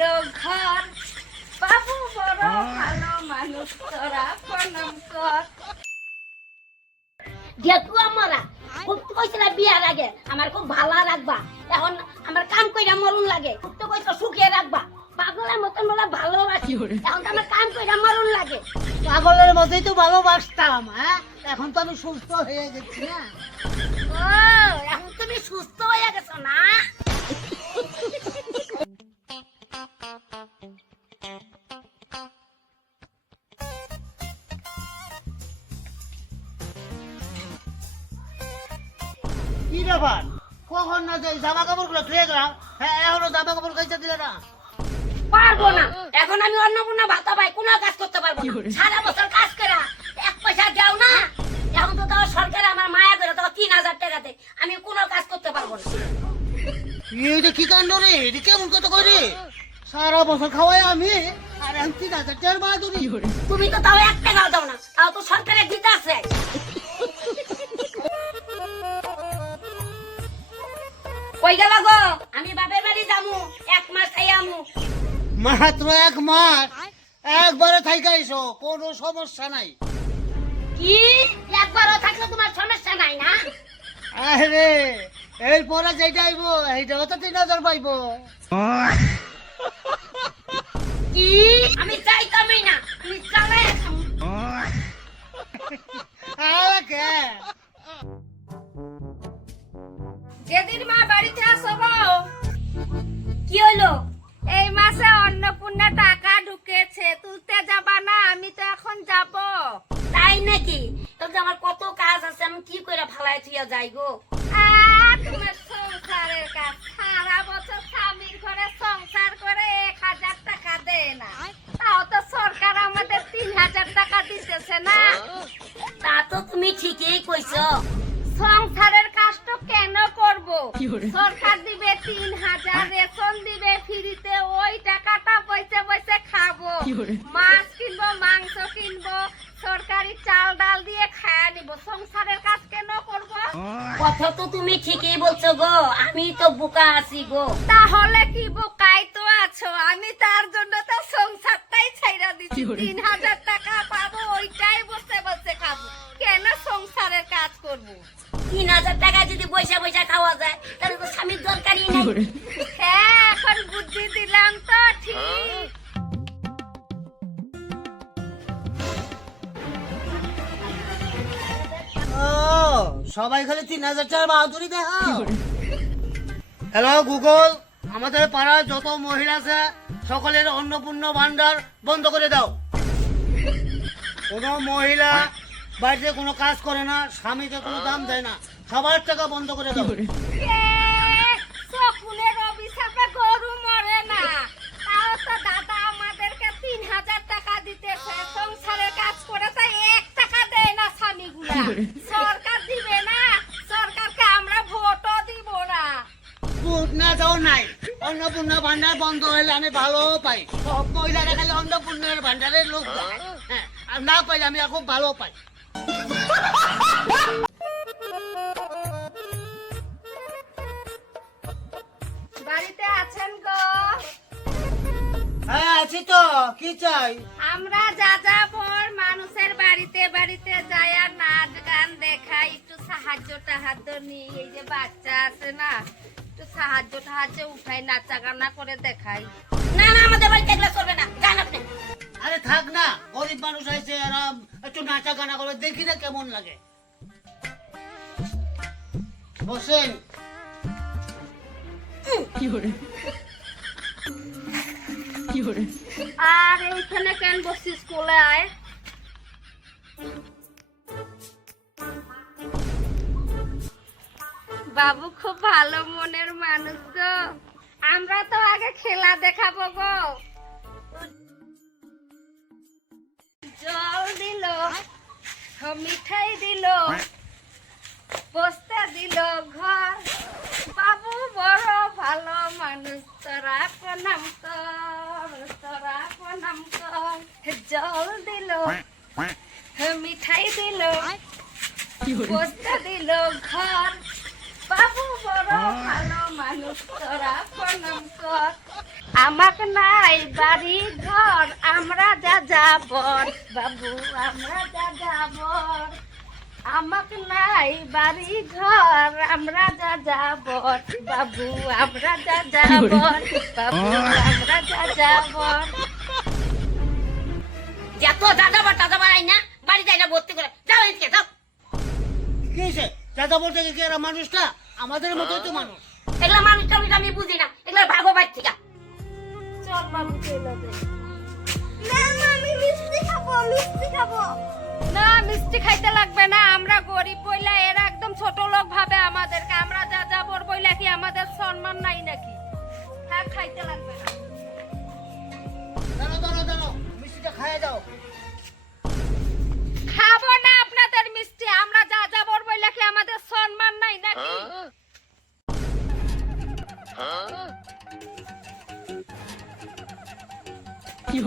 দিল ঘর, বাবু বড় ভালো মানুষ, তোরা প্রণাম কর। দেখো আমরা খুব তো কইছিল বিয়ার আগে আমার খুব ভালো রাখবা, এখন আমার কাম কইরা মরুন লাগে। খুব তো কইছো সুখে রাখবা, পাগলের মতন বলে ভালো রাখি, এখন তো আমার কাম কইরা মরুন লাগে। পাগলের মতোই তো ভালোবাসতাম, হ্যাঁ এখন তো আমি সুস্থ হয়ে গেছি না। ও এখন তুমি সুস্থ হয়ে গেছো না? কি ব্যাপার, কখন না যে জামা কাপড় গুলো ধুয়ে গেলাম, হ্যাঁ এখনো জামা কাপড় কাইতে দিলে না? পারবো না, এখন আমি অন্নপূর্ণা ভাতা পাই, কোনো কাজ করতে পারবো না। সারা বছর কাজ করা এক পয়সা যাও না, এখন তো তাও সরকার আমার মায়া করে তাও 3000 টাকাতে আমি কোনো কাজ করতে পারবো না। এইটা কি কাণ্ড রে, এটা কেমন কথা করি? সারা বছর খাওয়াই আমি, আর আমি 3000 টাকার বাহাদুরি। তুমি তো তাও 1 টাকাও দাও না, তাও তো সরকারের দিতে আছে। কই গেল গো? আমি বাপের বাড়ি যামু, 1 মাস খাই আমু। মাত্র 1 মাস, একবারে থাইকা আইসো, কোনো সমস্যা নাই। কি একবারও থাকলে তোমার সমস্যা নাই না? আরে এরপরে যেটা আইবো এইটাও তো 3000 পাইবো। কি আমি চাইতামই না, আমি চালাই খামু। আরে কে যেদিন মা বাড়িতে আসো গো, কি হলো? এই মাসে অন্নপূর্ণা টাকা ঢুকেছে, তুলতে যাবা না? আমি তো এখন যাব। তাই নাকি? তবে আমার কত কাজ আছে, আমি কি করে ফালাই থুইয়া যাই গো? তোমার সংসারের কাজ, সারা বছর স্বামীর ঘরে সংসার করে 1000 টাকা দেয় না, তাও তো সরকার আমাদের 3000 টাকা দিতেছে না। তা তো তুমি ঠিকই কইছো। সংসারের কাজ তো কেন করব? সরকার দিবে 3000, রেশন দিবে ফ্রিতে, ওই টাকাটা পয়সা পয়সা খাবো, মাছ কিনবো, মাংস কিনবো, সরকারি চাল ডাল দিয়ে খায়া নিব। সংসারের কাজ কেন করব? কথা তো তুমি ঠিকই বলছো গো, আমি তো বোকা আছি গো। তাহলে কি বোকাই তো আছো? আমি তার জন্য তো সংসারটাই ছাইরা দিচ্ছি, 3000 টাকা পাবো, ওইটাই বসে বসে খাবো, কেন সংসারের কাজ করব? 3000 টাকা যদি পয়সা পয়সা খাওয়া যায় তাহলে তো স্বামীর দরকারই নাই। হ্যাঁ এখন বুদ্ধি দিলাম তো ঠিক। ও সবাই খালি 3000 টাকার বাহাদুরি দেখাও। হ্যালো গুগল, আমাদের পাড়ার যত মহিলা আছে সকলের অন্নপূর্ণা ভান্ডার বন্ধ করে দাও। কোনো মহিলা বাড়িতে কোনো কাজ করে না, স্বামীকে কোনো দাম দেয় না, সবার টাকা বন্ধ করে দাও। শকুনের অভিশাপে গরু মরে না, তাও তো দাদা আমাদেরকে 3000 টাকা দিতেছে, সংসারের কাজ করে তাই 1 টাকা দেয় না স্বামীগুলা। সরকার দিবে না, সরকারকে আমরা ভোটও দিব না। ভোট না যাও নাই, অন্নপূর্ণা ভান্ডার বন্ধ হলে আমি ভালো পাই। সব মহিলারা খালি অন্নপূর্ণার ভান্ডারের লোক দেয়। হ্যাঁ, আর না পাইলে আমি খুব ভালো পাই। বাড়িতে আছেন গো? হ্যাঁ আছি তো, কি চাই? আমরা যাযাবর মানুষের বাড়িতে বাড়িতে যাই আর নাচ গান দেখাই, একটু সাহায্য টাহায্য নিই। এই যে বাচ্চা আছে না, একটু সাহায্য টাহায্য উঠাই, নাচা গানা করে দেখাই। না না, আমাদের বাড়িতে এগুলো চলবে না, জান আপনি। আরে থাক না, গরিব মানুষ আছে, আরাম একটু নাচা গানা করে দেখি না কেমন লাগে। বসেন। আর এইখানে কেন বসছিস? স্কুলে আয়। বাবু খুব ভালো মনের মানুষ গো, আমরা তো আগে খেলা দেখাবো গো। জল দিল, মিঠাই দিল, বসতে দিল ঘর, বাবু বড় ভালো মানুষ, তোরা প্রণাম কর, তোরা প্রণাম কর। জল দিল, মিঠাই দিল, বসতে দিল ঘর, বাবু বড় ভালো মানুষ, তোরা প্রণাম কর। আমাকে নাই বাড়ি ঘর আমরা যা যাবর বাবু আমরা যা যাবর আমাকে নাই বাড়ি ঘর আমরা যা যাবর বাবু আমরা যা যাবর বাবু আমরা যা যাবর যত দাদাবার টাদাবার আই না বাড়ি যাই না ভর্তি করে যাও এদিকে যাও। কি হয়েছে? দাদা বলতে কি এরা মানুষটা আমাদের মতোই তো মানুষ। এগুলা মানুষ টানুষ আমি বুঝি না, এগুলা ভাগো বাড়ি থেকে। চল বাবু চলে যাই। না না আমি মিষ্টি খাবো না মিষ্টি খাইতে লাগবে না, আমরা গরিব বইলা এরা একদম ছোট লোক ভাবে আমাদেরকে, আমরা যা যাবর বইলা কি আমাদের সম্মান নাই নাকি? হ্যাঁ খাইতে লাগবে না। দাঁড়ো মিষ্টিটা খাইয়ে দাও। খাবো না আপনাদের মিষ্টি, আমরা যা যাবর বইলা কি আমাদের সম্মান নাই নাকি? কি